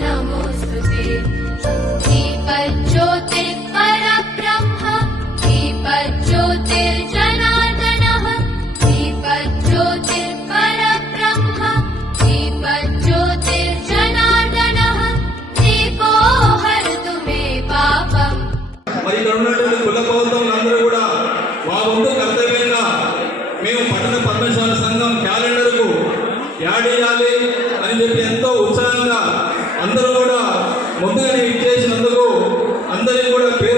नमो చేయాలి అని చెప్పి ఎంతో ఉత్సాహంగా అందరూ కూడా ముందుగానే ఇచ్చేసినందుకు అందరికీ కూడా పేరు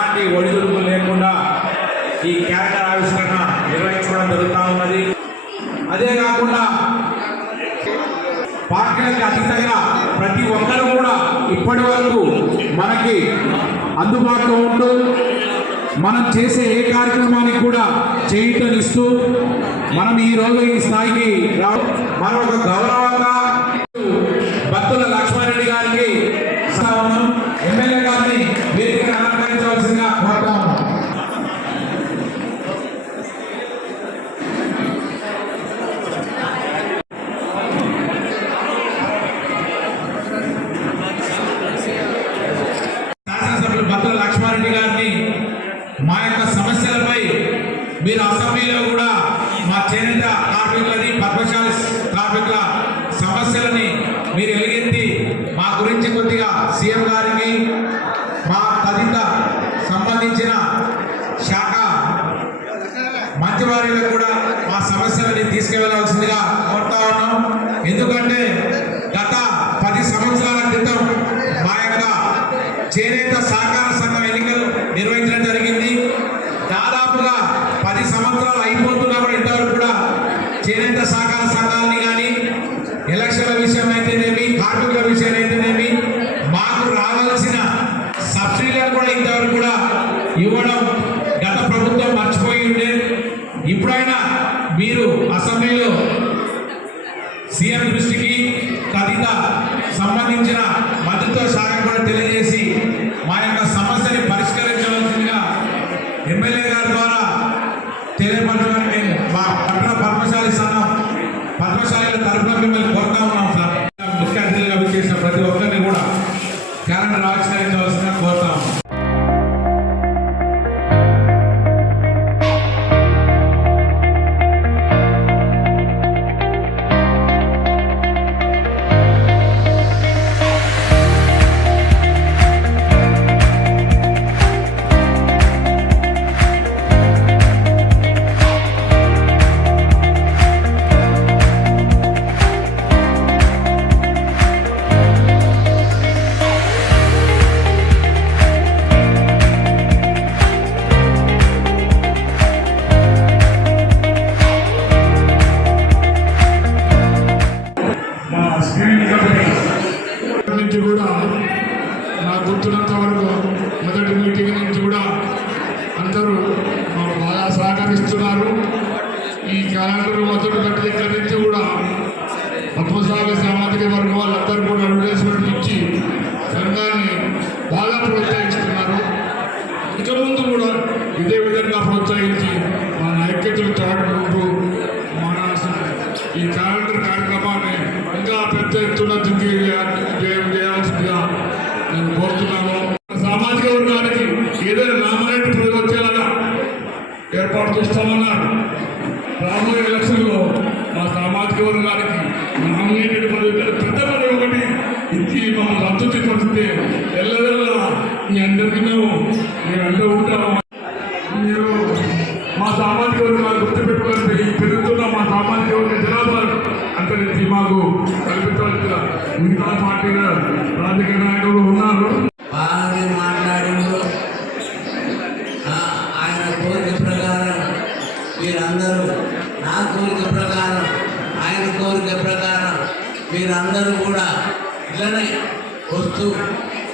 ఎలాంటి ఒడిదుడుకులు లేకుండా ఈ క్యారెక్టర్ ఆవిష్కరణ నిర్వహించుకోవడం జరుగుతూ ఉన్నది. అదే కాకుండా పార్టీలకు అతీతంగా ప్రతి ఒక్కరు కూడా ఇప్పటి వరకు మనకి అందుబాటులో ఉంటూ మనం చేసే ఏ కార్యక్రమానికి కూడా చేయటనిస్తూ మనం ఈరోజు ఈ స్థాయికి రా మనం ఒక గౌరవంగా సరిత సంబంధించిన ఇంతవరకు కూడా ఇవ్వడం గత ప్రభుత్వం మర్చిపోయి ఉండే. ఇప్పుడైనా మీరు అసెంబ్లీలో సీఎం దృష్టికి తదిత సంబంధించిన మద్దతు శాఖ కూడా తెలియజేసి మా యొక్క సమస్యని పరిష్కరించవలసిందిగా ఎమ్మెల్యే గారి ద్వారా తెలియపరచడానికి మా పట్టణ పద్మశాలి స్థానం పద్మశాలి తరఫున మిమ్మల్ని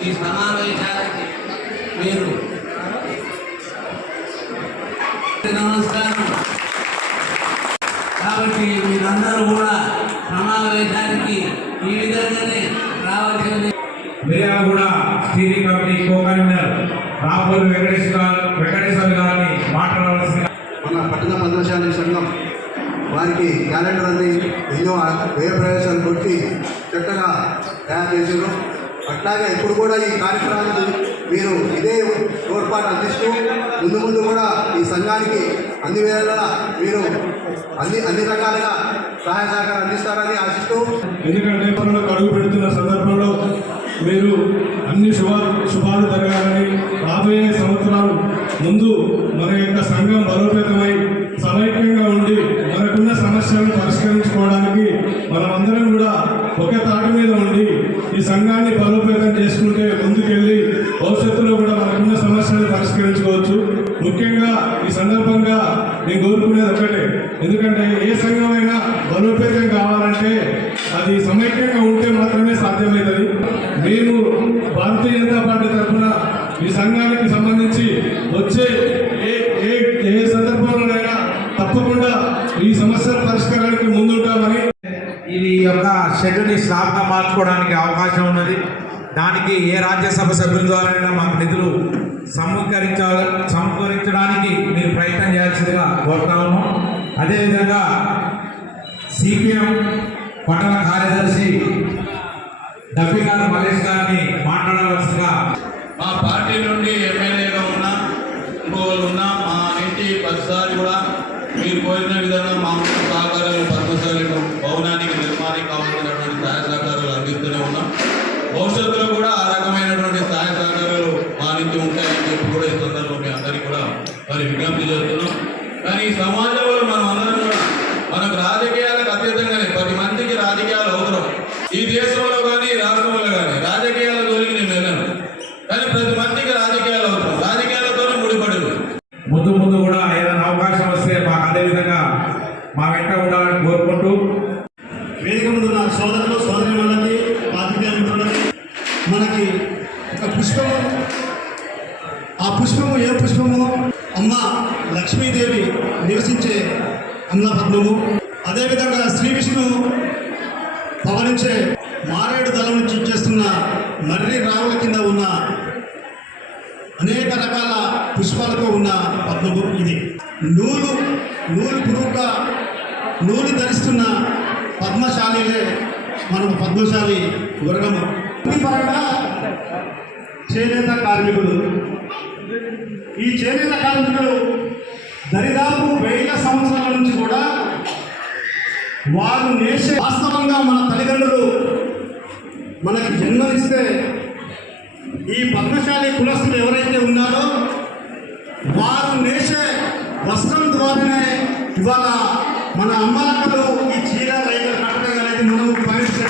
ఈ సమావేశానికి మీరు నమస్కారం. కాబట్టి మీరందరూ కూడా సమావేశానికి ఈ విధంగానే రావాల్సింది. Miryalaguda steering committee co convener Rapur Venkateswara Venkateswara గారిని మాట్లాడవలసిందిగా మన పట్టణ పద్మశాలి సంఘం వారికి క్యాలెండర్ అంది ఎన్నో వ్యయ ప్రవేశాలు కొట్టి చక్కగా తయారు చేశారు. అట్లాగే ఇప్పుడు కూడా ఈ కార్యక్రమాన్ని మీరు ఇదే తోడ్పాటు అందిస్తూ ముందు ముందు కూడా ఈ సంఘానికి అన్ని వేళలా మీరు అన్ని అన్ని రకాలుగా సహాయ సహకారం అందిస్తారని ఆశిస్తూ ఎందుకంటే పనులకు అడుగు పెడుతున్న సందర్భంలో మీరు అన్ని శుభ శుభాలు జరగాలని రాబోయే సంవత్సరాలు ముందు మన యొక్క సంఘం బలోపేతమై సంఘాన్ని బలోపేతం చేసుకుంటే ముందుకెళ్ళి భవిష్యత్తులో కూడా మనకున్న సమస్యలను పరిష్కరించుకోవచ్చు. ముఖ్యంగా ఈ సందర్భంగా నేను కోరుకునేది ఒకటే ఎందుకంటే ఏ సంఘమైనా బలోపేతం కావాలంటే అది సమైక్యంగా ఉంటే మాత్రమే సాధ్యమవుతుంది. మేము భారతీయ జనతా పార్టీ తరఫున ఈ సంఘానికి సంబంధించి వచ్చే ఏ ఏ ఏ సందర్భంలోనైనా తప్పకుండా ఈ సమస్యల పరిష్కారానికి ముందుంటామని ఇది యొక్క షెడ్యూల్ని స్లాబ్గా మార్చుకోవడానికి అవకాశం ఉన్నది. దానికి ఏ రాజ్యసభ సభ్యుల ద్వారా మాకు నిధులు సమీకరించ సమకూరించడానికి మీరు ప్రయత్నం చేయాల్సిందిగా కోరుతాము అదేవిధంగా సిపిఎం పట్టణ కార్యదర్శి డబ్బి గారు మల్లేష్ గారిని మాట్లాడవలసిగా మా పార్టీ నుండి ఎమ్మెల్యేగా ఉన్నా ఇంకోళ్ళు ఉన్నా మా ఇంటి ప్రతిసారి కూడా మీరు కోరిన విధంగా మా ముందు సహకారాలు పద్మశాలకు భవనానికి నిర్మాణానికి కావాల్సినటువంటి సహాయ సహకారాలు అందిస్తూనే ఉన్నాం భవిష్యత్తులో కూడా ఆ రకమైనటువంటి సహాయ సహకారాలు మా నుంచి ఉంటాయని చెప్పి కూడా ఈ సందర్భంలో మీ అందరికీ కూడా మరి విజ్ఞప్తి చేస్తున్నాం. కానీ ఈ సమాజంలో మనం అందరం కూడా మనకు రాజకీయాలకు అతీతంగానే పది మందికి రాజకీయాలు అవసరం. ఈ దేశం కానీ ఈ రాష్ట్రంలో కానీ రాజకీయాల జోలికి నేను వెళ్ళాను కానీ ప్రతి మందికి రాజకీయాలు అవసరం రాజకీయాలతోనే ముడిపడి ఉంది. ముందు ముందు కూడా ఏదైనా అవకాశం వస్తే మాకు అదేవిధంగా మా వెంట ఉండాలని కోరుకుంటూ వేదిక ముందు ఉన్న సోదరులు సోదరిమణులకి పాత్రికేయ మిత్రులకి మనకి ఒక పుష్పము. ఆ పుష్పము ఏ పుష్పము? అమ్మ లక్ష్మీదేవి నివసించే అన్నపద్మము అదేవిధంగా శ్రీ విష్ణు పవనించే మారేడు దళం నుంచి చేస్తున్న మర్రి రావుల కింద ఉన్న అనేక రకాల పుష్పాలతో ఉన్న పద్మము ఇది. నూలు నూలు పురుగుగా నూలు ధరిస్తున్న పద్మశాలిలే మనం పద్మశాలి వర్గము. చేనేత కార్మికులు. ఈ చేనేత కార్మికులు దరిదాపు వేల సంవత్సరాల నుంచి కూడా వారు నేసే వాస్తవంగా మన తల్లిదండ్రులు మనకి జన్మనిస్తే ఈ పద్మశాలి కులస్తులు ఎవరైతే ఉన్నారో వారు నేసే వస్త్రం ద్వారానే ఇవాళ మన అమ్మలక్కలు ఈ చీర రైలు కట్టడం అనేది మనం పవిత్ర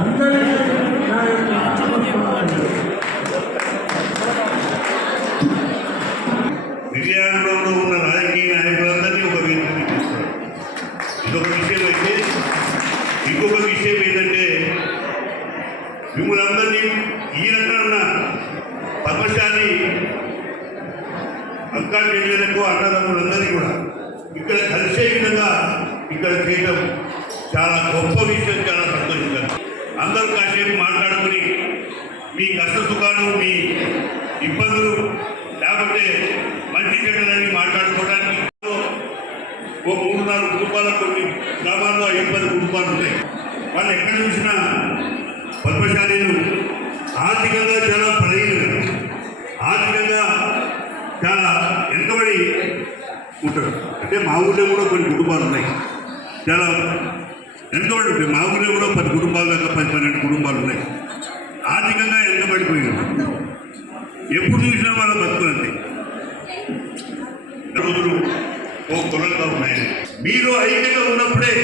அந்த మీ కష్ట సుఖాలు మీ ఇబ్బందులు లేకపోతే మంచి చెడ్డలని మాట్లాడుకోవడానికి ఓ మూడు నాలుగు కుటుంబాల కొన్ని గ్రామాల్లో ఐదు పది కుటుంబాలు ఉంటాయి వాళ్ళు ఎక్కడ చూసినా పద్మశాలీలు ఆర్థికంగా చాలా బలహీనలు. ఆర్థికంగా చాలా వెనుకబడి ఉంటారు. అంటే మా ఊళ్ళో కూడా కొన్ని కుటుంబాలు ఉన్నాయి. చాలా వెనుకబడి ఉంటాయి. మా ఊళ్ళో కూడా పది కుటుంబాల దాకా పది పన్నెండు కుటుంబాలు ఉన్నాయి. ఆర్థికంగా వెనుకబడిపోయినారు ఎప్పుడు చూసినా వాళ్ళ బతుకులండి రోజులు ఓ కొలంగా ఉన్నాయి. మీరు ఐక్యంగా ఉన్నప్పుడే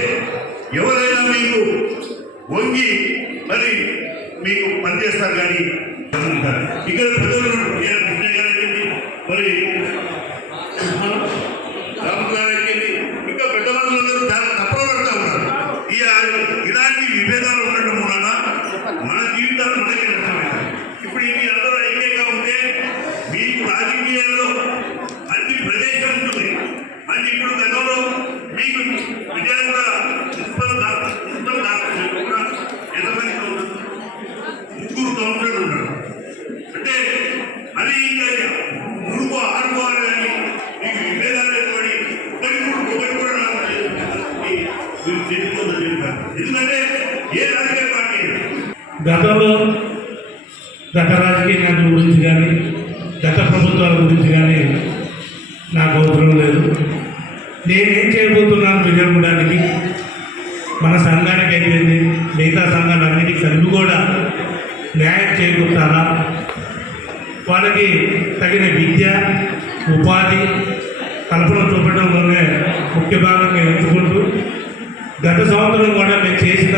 ఎవరైనా మీకు వంగి మరి మీకు పనిచేస్తారు కానీ ఇక్కడ ప్రజలు మరి రాము గారు అయ్యింది, ఇంకా పెద్ద మనుషులందరూ చాలా తప్పులు పడుతూ ఉన్నారు ఈ ఇలాంటి విభేదాలు ఉండటం వలన మన జీవితాలు మనకే నష్టమైంది ఇప్పుడు మీ అందరూ ఐక్యంగా ఉంటే మీకు రాజకీయాల్లో మంచి ప్రదేశం ఉంటుంది మంచి ఇప్పుడు గతంలో మీకు విజయనగర మున్సిపల్ కార్పొ- మున్సిపల్ కార్పొరేషన్ కూడా ఎంతమంది కౌన్సిలర్లు? ముగ్గురు కౌన్సిలర్లు ఉన్నారు అంటే అది ఇంకా మూడుకో ఆరుకో అని కానీ మీకు విభేదాలు ఏర్పడి ఒకటి కూడా ఒకటి కూడా రావాలి మీరు తెలుసుకోవద్దు ఎందుకంటే ఏ రాజకీయ పార్టీ? గతంలో గత రాజకీయ నాయకుల గురించి కానీ గత ప్రభుత్వాల గురించి కానీ నాకు అవసరం లేదు. నేనేం చేయబోతున్నాను విజయగూడానికి మన సంఘానికి అయిపోయింది. మిగతా సంఘాలన్నిటికీ కలిపి కూడా న్యాయం చేకూర్చాలా వాళ్ళకి తగిన విద్య ఉపాధి కల్పన చూపడంలోనే ముఖ్య భాగం గత సంవత్సరం కూడా మేము చేసిన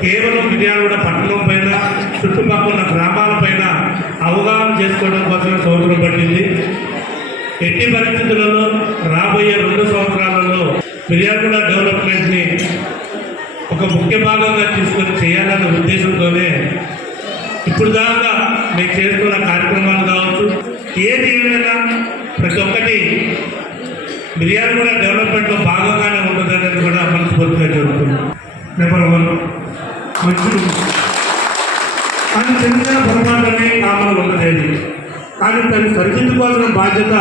కేవలం విజయవాడ పట్టణం పైన చుట్టుపక్కల గ్రామాల పైన అవగాహన చేసుకోవడం కోసం సంవత్సరం పట్టింది. ఎట్టి పరిస్థితులలో రాబోయే రెండు సంవత్సరాలలో మిర్యాలగూడ డెవలప్మెంట్ని ఒక ముఖ్య భాగంగా తీసుకొని చేయాలన్న ఉద్దేశంతోనే ఇప్పుడు దాకా మేము చేస్తున్న కార్యక్రమాలు కావచ్చు ఏది ఏమైనా ప్రతి ఒక్కటి మిర్యాలగూడ డెవలప్మెంట్లో భాగంగానే ఉంటుందనేది కూడా మనస్ఫూర్తిగా జరుగుతుంది నెంబర్ వన్ మంచి కానీ చిన్న చిన్న కామలు ఉండలేదు కానీ తను సరిదిద్దుకోవాల్సిన బాధ్యత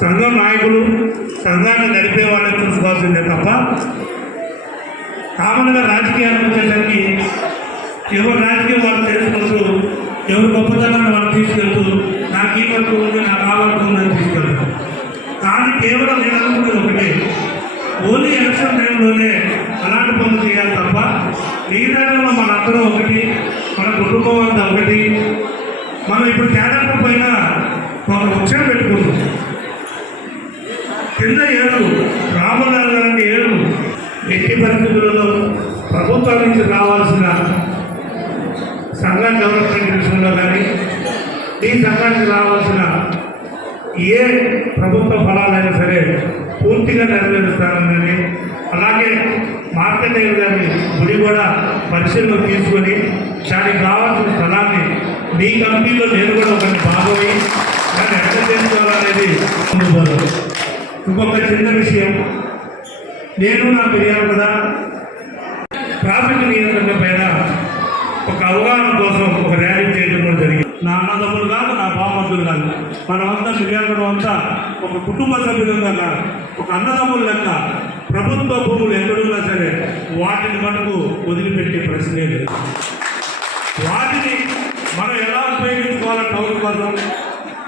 సంఘం నాయకులు సంఘాన్ని నడిపే వాళ్ళని చూసుకోవాల్సిందే తప్ప కామన్గా రాజకీయాలు వచ్చేసరికి ఎవరు రాజకీయం వాళ్ళు తెలుసుకుంటూ ఎవరు గొప్పతనాన్ని వాళ్ళు తీసుకెళ్తూ నాకు ఈ వరకు ఉంది నాకు ఆ వరకు ఉందని తీసుకెళ్తారు. కానీ కేవలం నేను ఒకటే. ఓన్లీ ఎలక్షన్ టైంలోనే అలాంటి పనులు చేయాలి తప్ప మిగతా టైంలో మన అందరం ఒకటి మన కుటుంబం అంతా ఒకటి. మనం ఇప్పుడు క్యాలెండర్ పైన ఒక వృక్షం పెట్టుకుంటాం కింద ఏడు రామనాథ్ గారికి ఏడు. ఎట్టి పరిస్థితులలో ప్రభుత్వం నుంచి రావాల్సిన సంఘం డెవలప్మెంట్ విషయంలో కానీ ఈ సంఘానికి రావాల్సిన ఏ ప్రభుత్వ ఫలాలైనా సరే పూర్తిగా నెరవేరుస్తానని అలాగే మార్కెట్ గారి గుడి కూడా పరిశీలన తీసుకొని దానికి కావాల్సిన స్థలాన్ని మీ కంపెనీలో నేను కూడా ఒక భాగమై దాన్ని ఎక్కడ చేసుకోవాలనేది ఇంకొక చిన్న విషయం నేను నా ఫిర్యాదు కూడా ట్రాఫిక్ నియంత్రణ పైన ఒక అవగాహన కోసం ఒక ర్యాలీ చేయడం కూడా జరిగింది. నా అన్నదమ్ములు కాదు నా బామర్దులు కాదు. మనమంతా మిర్యాలగూడ అంతా ఒక కుటుంబ సభ్యులంగా కాదు ఒక అన్నదమ్ములు లెక్క ప్రభుత్వ భూములు ఎక్కడున్నా సరే వాటిని మనకు వదిలిపెట్టే ప్రశ్నే లేదు. వాటిని మనం ఎలా ఉపయోగించుకోవాలా టౌన్ కోసం?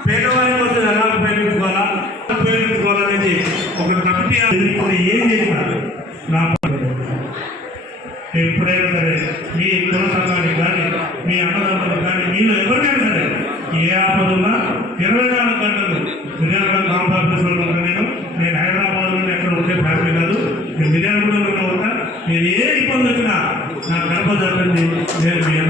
పేదవారి కోసం ఎలా ఉపయోగించుకోవాలా? ఉపయోగించుకోవాలనేది ఒక కమిటీ ఏం చేసినారు నా നേർമീ